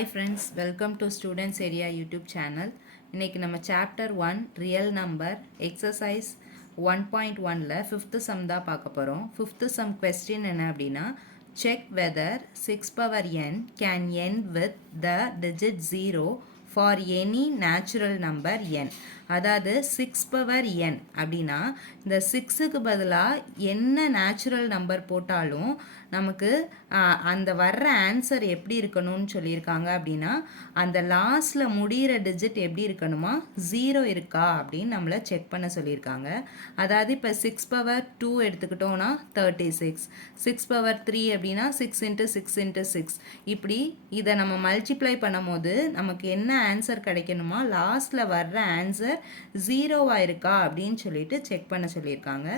Hi friends, welcome to Students Area YouTube channel. இன்னைக்கு நம்ம chapter 1 real number exercise 1.1ல 5th sum தான் பார்க்க போகிறோம். 5th சம் கொஸ்டின் என்ன அப்படின்னா, check whether 6 power n can end with the digit 0 for any natural number n. அதாவது 6 power n அப்படின்னா இந்த 6க்கு பதிலாக என்ன நேச்சுரல் நம்பர் போட்டாலும் நமக்கு அந்த வர்ற ஆன்சர் எப்படி இருக்கணும்னு சொல்லியிருக்காங்க அப்படின்னா, அந்த லாஸ்ட்டில் முடிகிற டிஜிட் எப்படி இருக்கணுமா, 0 இருக்கா அப்படின்னு நம்மளை செக் பண்ண சொல்லியிருக்காங்க. அதாவது இப்போ 6 power 2 எடுத்துக்கிட்டோன்னா 36, 6 power 3 அப்படின்னா 6 into 6 into 6. இப்படி இதை நம்ம மல்டிப்ளை பண்ணும் போது நமக்கு என்ன ஆன்சர் கிடைக்கணுமா, லாஸ்ட்டில் வர்ற ஆன்சர் 0வாக இருக்கா அப்படின்னு சொல்லிட்டு செக் பண்ண சொல்லியிருக்காங்க.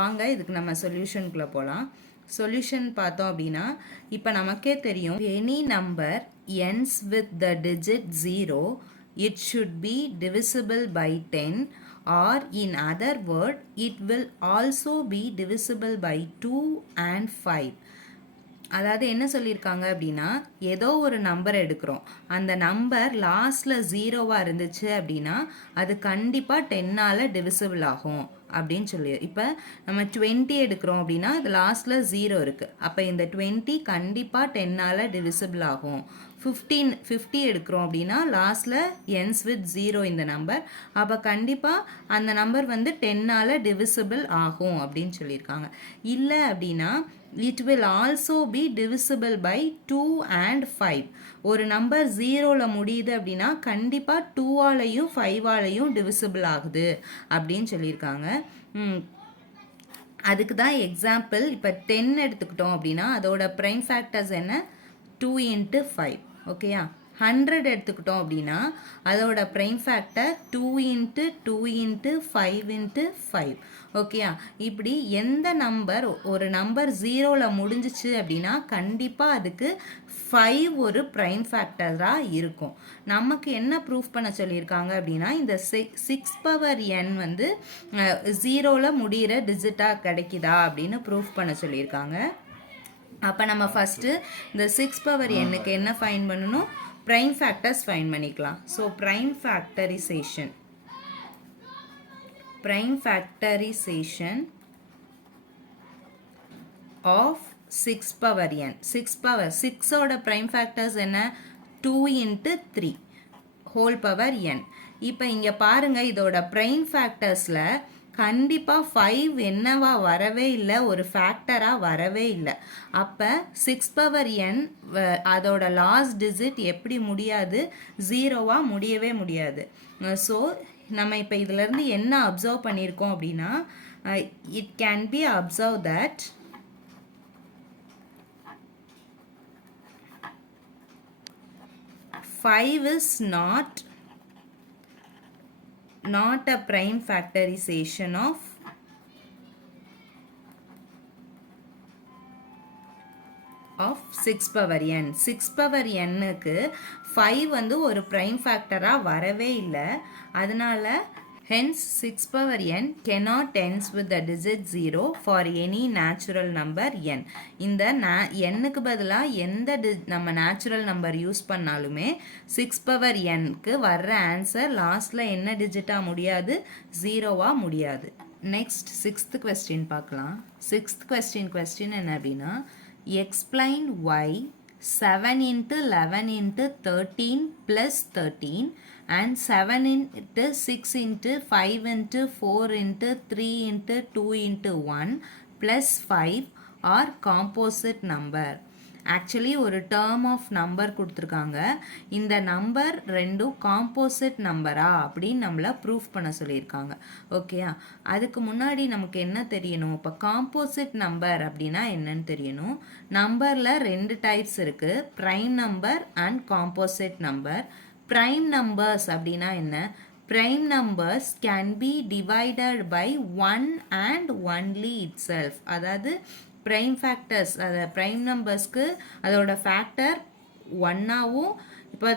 வாங்க இதுக்கு நம்ம சொல்யூஷனுக்குள்ளே போகலாம். சொல்யூஷன் பார்த்தோம் அப்படின்னா, இப்போ நமக்கே தெரியும், any number ends with the digit 0 it should be divisible by 10, or in other word it will also be divisible by 2 and 5. அதாவது என்ன சொல்லியிருக்காங்க அப்படின்னா, ஏதோ ஒரு நம்பர் எடுக்கிறோம், அந்த நம்பர் லாஸ்ட்டில் 0வாக இருந்துச்சு அப்படின்னா அது கண்டிப்பாக 10ஆல் டிவிசிபிள் ஆகும் அப்படின்னு சொல்லி. இப்போ நம்ம 20 எடுக்கிறோம் அப்படின்னா அது லாஸ்ட்டில் 0 இருக்குது, அப்போ இந்த 20 கண்டிப்பாக 10ஆல் டிவிசிபிள் ஆகும். 50 எடுக்கிறோம் அப்படின்னா லாஸ்ட்டில் ends with 0 இந்த நம்பர், அப்போ கண்டிப்பாக அந்த நம்பர் வந்து 10ஆல் டிவிசிபிள் ஆகும் அப்படின்னு சொல்லியிருக்காங்க. இல்லை அப்படின்னா it will also be divisible by 2 and 5. ஒரு நம்பர் 0ல முடியுது அப்படின்னா கண்டிப்பாக 2ஆலையும் 5ஆலையும் டிவிசிபிள் ஆகுது அப்படின்னு சொல்லியிருக்காங்க. அதுக்கு தான் எக்ஸாம்பிள். இப்போ 10 எடுத்துக்கிட்டோம் அப்படின்னா அதோட ப்ரைம் ஃபேக்டர்ஸ் என்ன, 2 into 5. ஓகேயா. 100 எடுத்துக்கிட்டோம் அப்படின்னா அதோட prime factor 2 into 2 into 5 into 5. ஓகேயா. இப்படி எந்த நம்பர் ஒரு நம்பர் 0ல முடிஞ்சிச்சு அப்படின்னா கண்டிப்பாக அதுக்கு 5 ஒரு ப்ரைம் ஃபேக்டராக இருக்கும். நமக்கு என்ன ப்ரூஃப் பண்ண சொல்லியிருக்காங்க அப்படின்னா, இந்த 6 power n வந்து 0ல முடிகிற டிஜிட்டாக கிடைக்குதா அப்படின்னு ப்ரூஃப் பண்ண சொல்லியிருக்காங்க. அப்போ நம்ம ஃபஸ்ட்டு இந்த 6 power nக்கு என்ன ஃபைன் பண்ணணும், ப்ரைம் ஃபேக்டர்ஸ் ஃபைன் பண்ணிக்கலாம். So prime factorisation of 6 power n. 6ஓட ப்ரைம் ஃபேக்டர்ஸ் என்ன, 2 into 3 ஹோல் பவர் n. இப்போ இங்கே பாருங்கள், இதோட ப்ரைம் ஃபேக்டர்ஸில் கண்டிப்பாக 5 என்னவா வரவே இல்லை, ஒரு ஃபேக்டராக வரவே இல்லை. அப்போ 6 power n அதோட லாஸ்ட் டிஜிட் எப்படி முடியாது, 0வாக முடியவே முடியாது. ஸோ நம்ம இப்போ இதிலேருந்து என்ன அப்சர்வ் பண்ணியிருக்கோம் அப்படின்னா, it can be observe that 5 is not a prime factorization of 6 power n. 6 power nக்கு 5 வந்து ஒரு prime ஃபேக்டராக வரவே இல்லை. அதனால hence 6 power n cannot ends with the digit 0 for any natural number n. இந்த nக்கு பதிலாக எந்த நம்ம நேச்சுரல் நம்பர் யூஸ் பண்ணாலுமே 6 power nக்கு வர்ற ஆன்சர் லாஸ்ட்டில் என்ன டிஜிட்டாக முடியாது, 0வாக முடியாது. நெக்ஸ்ட் 6th கொஸ்டின் பார்க்கலாம். 6th கொஸ்டின் என்ன அப்படின்னா, explain why 7 into 11 into 13 plus 13 and 7 into 6 into 5 into 4 into 3 into 2 into 1 plus 5 are composite number. Actually ஒரு டேர்ம் ஆஃப் நம்பர் கொடுத்துருக்காங்க, இந்த நம்பர் ரெண்டும் காம்போசிட் நம்பரா அப்படின்னு நம்மளை ப்ரூஃப் பண்ண சொல்லியிருக்காங்க. ஓகேயா. அதுக்கு முன்னாடி நமக்கு என்ன தெரியணும், இப்போ காம்போசிட் நம்பர் அப்படின்னா என்னன்னு தெரியணும். நம்பரில் 2 டைப்ஸ் இருக்குது, prime number and composite number. Prime numbers அப்படின்னா என்ன, prime numbers can be divided by 1 and only itself. அதாவது ப்ரைம் ஃபேக்டர்ஸ், அதை ப்ரைம் நம்பர்ஸ்க்கு அதோட ஃபேக்டர் 1ஆகவும், இப்போ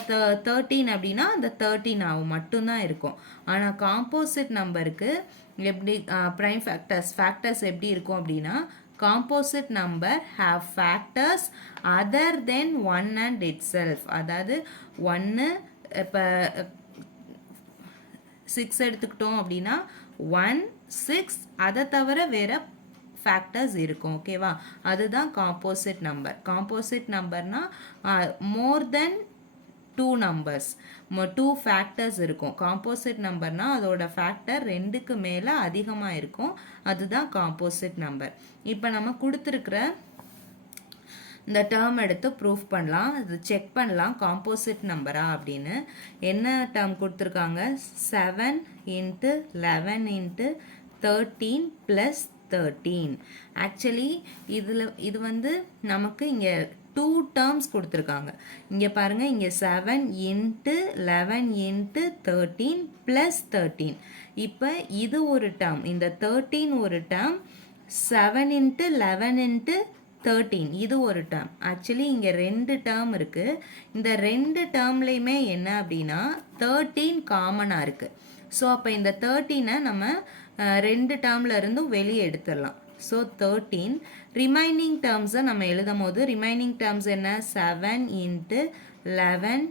13 அப்படின்னா அந்த 13ஆகவும் மட்டும்தான் இருக்கும். ஆனால் காம்போசிட் நம்பருக்கு எப்படி ப்ரைம் ஃபேக்டர்ஸ் எப்படி இருக்கும் அப்படின்னா, composite number have factors other than 1 and itself. அதாவது 1 இப்போ 6 எடுத்துக்கிட்டோம் அப்படின்னா 1 6 அதை தவிர வேற ஃபேக்டர்ஸ் இருக்கும். ஓகேவா, அதுதான் காம்போசிட் நம்பர். காம்போசிட் நம்பர்னா மோர் தென் 2 நம்பர்ஸ், 2 ஃபேக்டர்ஸ் இருக்கும். காம்போசிட் நம்பர்னா அதோட ஃபேக்டர் 2க்கு மேலே அதிகமாக இருக்கும், அதுதான் காம்போசிட் நம்பர். இப்போ நம்ம கொடுத்துருக்குற இந்த டேர்ம் எடுத்து ப்ரூஃப் பண்ணலாம், இது செக் பண்ணலாம் காம்போசிட் நம்பரா அப்படின்னு. என்ன டேர்ம் கொடுத்துருக்காங்க, 7 × 11 × 13 + 13. ஆக்சுவலி இது வந்து நமக்கு இங்கே 2 டேர்ம்ஸ் கொடுத்துருக்காங்க. இங்கே பாருங்கள், இங்கே 7 × 11 × 13 + 13. இப்போ இது ஒரு டேர்ம், இந்த 13 ஒரு டேர்ம், 7 × 11 × 13 இது ஒரு டேர்ம். ஆக்சுவலி இங்கே 2 டேர்ம் இருக்குது. இந்த 2 டேர்ம்லேயுமே என்ன அப்படின்னா 13 காமனாக இருக்குது. ஸோ அப்போ இந்த 13 நம்ம 2 டேர்மில் இருந்தும் வெளியே எடுத்துடலாம். ஸோ 13 ரிமைனிங் டேர்ம்ஸை நம்ம எழுதும் போது ரிமைனிங் டேர்ம்ஸ் என்ன, 7 × 11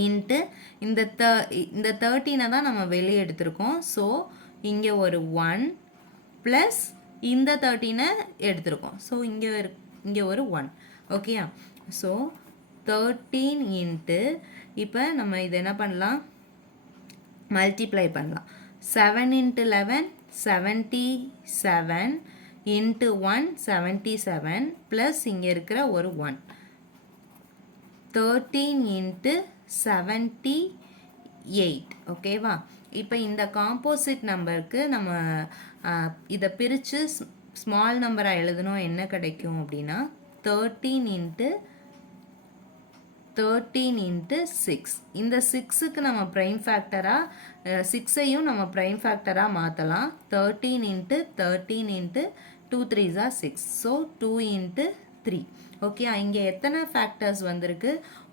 × இந்த 13 தான் நம்ம வெளியே எடுத்திருக்கோம். ஸோ இங்கே ஒரு 1 ப்ளஸ் இந்த 13 எடுத்திருக்கோம். ஸோ இங்கே ஒரு 1. ஓகேயா, ஸோ 13 இப்போ நம்ம இது என்ன பண்ணலாம், மல்டிப்ளை பண்ணலாம். 7 × 11 77 × 1 77 ப்ளஸ் இங்கே இருக்கிற ஒரு 1, 13 × 78. ஓகேவா, இப்போ இந்த காம்போசிட் நம்பருக்கு நம்ம இதை பிரித்து ஸ்மால் நம்பராக எழுதணும். என்ன கிடைக்கும் அப்படின்னா 13 × 6. இந்த 6க்கு நம்ம ப்ரைம் ஃபேக்டராக 6ஐயும் நம்ம ப்ரைம் ஃபேக்டராக மாற்றலாம். 13 × 13 × 2 3s are 6. ஸோ 2 × 3. ஓகே, இங்கே எத்தனை ஃபேக்டர்ஸ் வந்திருக்கு,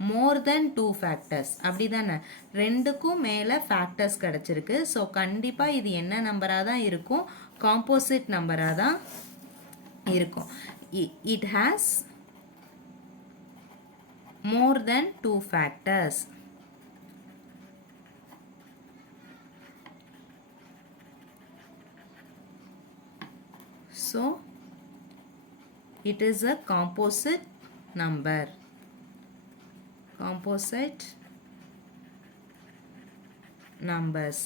மோர் தென் 2 ஃபேக்டர்ஸ். அப்படி தானே, 2க்கும் மேலே ஃபேக்டர்ஸ் கிடச்சிருக்கு. ஸோ கண்டிப்பாக இது என்ன நம்பராக தான் இருக்கும், காம்போசிட் நம்பராக தான் இருக்கும். It has more than 2 factors. So it is a composite number. Composite numbers.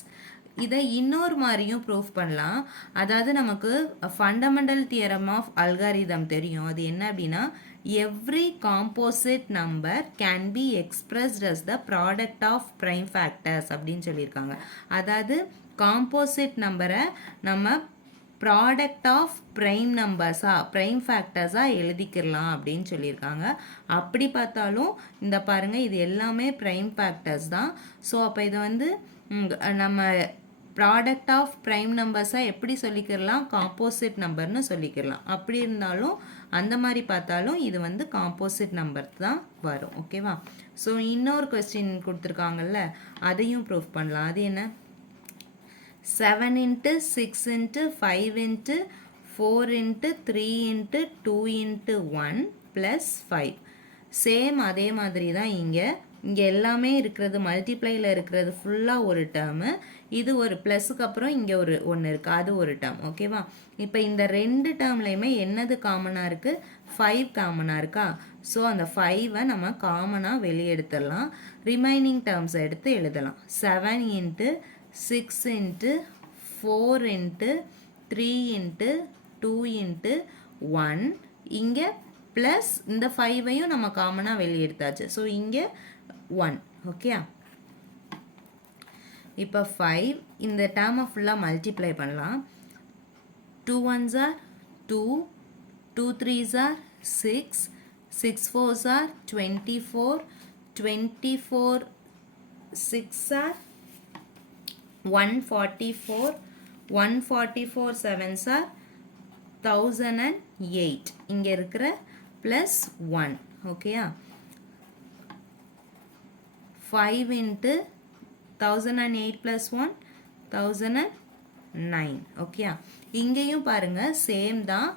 இதை இன்னொரு மாதிரியும் ப்ரூஃப் பண்ணலாம். அதாவது நமக்கு ஃபண்டமெண்டல் தியரம் ஆஃப் அல்காரிதம் தெரியும். அது என்ன அப்படின்னா, every composite number can be expressed as the product of prime factors அப்படின்னு சொல்லியிருக்காங்க. அதாவது காம்போசிட் நம்பரை நம்ம ப்ராடக்ட் ஆஃப் ப்ரைம் நம்பர்ஸாக ப்ரைம் ஃபேக்டர்ஸாக எழுதிக்கிடலாம் அப்படின்னு சொல்லியிருக்காங்க. அப்படி பார்த்தாலும் இந்த பாருங்கள், இது எல்லாமே ப்ரைம் ஃபேக்டர்ஸ் தான். ஸோ அப்போ இதை வந்து நம்ம ப்ராடக்ட் ஆஃப் ப்ரைம் நம்பர்ஸாக எப்படி சொல்லிக்கிடலாம், காம்போசிட் நம்பர்னு சொல்லிக்கிடலாம். அப்படி இருந்தாலும் அந்த மாதிரி பார்த்தாலும் இது வந்து காம்போசிட் நம்பர் தான் வரும். ஓகேவா, ஸோ இன்னொரு கொஸ்டின் கொடுத்துருக்காங்கல்ல, அதையும் ப்ரூஃப் பண்ணலாம். அது என்ன, 7 × 6 × 5 × 4 × 3 × 2 × 1 + 5. சேம் அதே மாதிரி தான் இங்கே எல்லாமே இருக்கிறது, மல்டிப்ளையில் இருக்கிறது ஃபுல்லாக ஒரு டேர்மு. இது ஒரு ப்ளஸுக்கு அப்புறம் இங்கே ஒரு ஒன்று இருக்குது, அது ஒரு டேர்ம். ஓகேவா, இப்போ இந்த 2 டேர்ம்லையுமே என்னது காமனாக இருக்குது, 5 காமனாக இருக்கா. ஸோ அந்த 5ஐ நம்ம காமனாக வெளியே எடுத்துடலாம். ரிமைனிங் டேர்ம்ஸை எடுத்து எழுதலாம். 7 × 6 × 4 × 3 × 2 × 1. இங்கே ப்ளஸ் இந்த 5ஐயும் நம்ம காமனாக வெளியே எடுத்தாச்சு. ஸோ இங்கே 1. ஓகே, இப்போ 5 இந்த டேர்மை ஃபுல்லாக மல்டிப்ளை பண்ணலாம். 2 1s are 2, 2 3s are 6, 6 4s are 24, 24 6 are 144, 144 7s are 1008. இங்கே இருக்கிற ப்ளஸ் 1. ஓகேயா, 5 × 1008 + 1 1008. 9. ஓகே, இங்கேயும் பாருங்க சேம் தான்.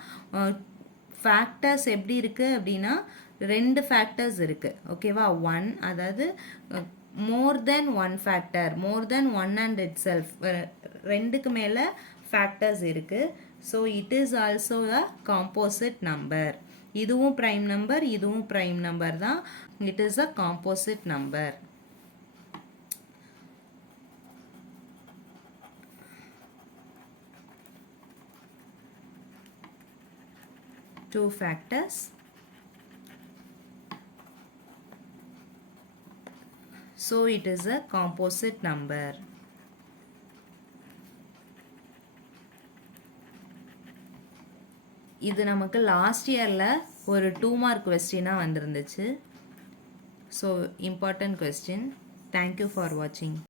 ஃபேக்டர்ஸ் எப்படி இருக்கு அப்படின்னா ரெண்டு ஃபேக்டர்ஸ் இருக்கு. ஓகேவா, 1 அதாவது more than one factor, more than one and itself, ரெண்டுக்கு மேலே ஃபேக்டர்ஸ் இருக்கு. So it is also a composite number. இதுவும் ப்ரைம் நம்பர், இதுவும் ப்ரைம் நம்பர் தான். It is a composite number. Two factors. So it is a composite number. இது நமக்கு last இயரில் ஒரு 2 மார்க் கொஸ்டினாக வந்திருந்துச்சு. So important question. Thank you for வாட்சிங்.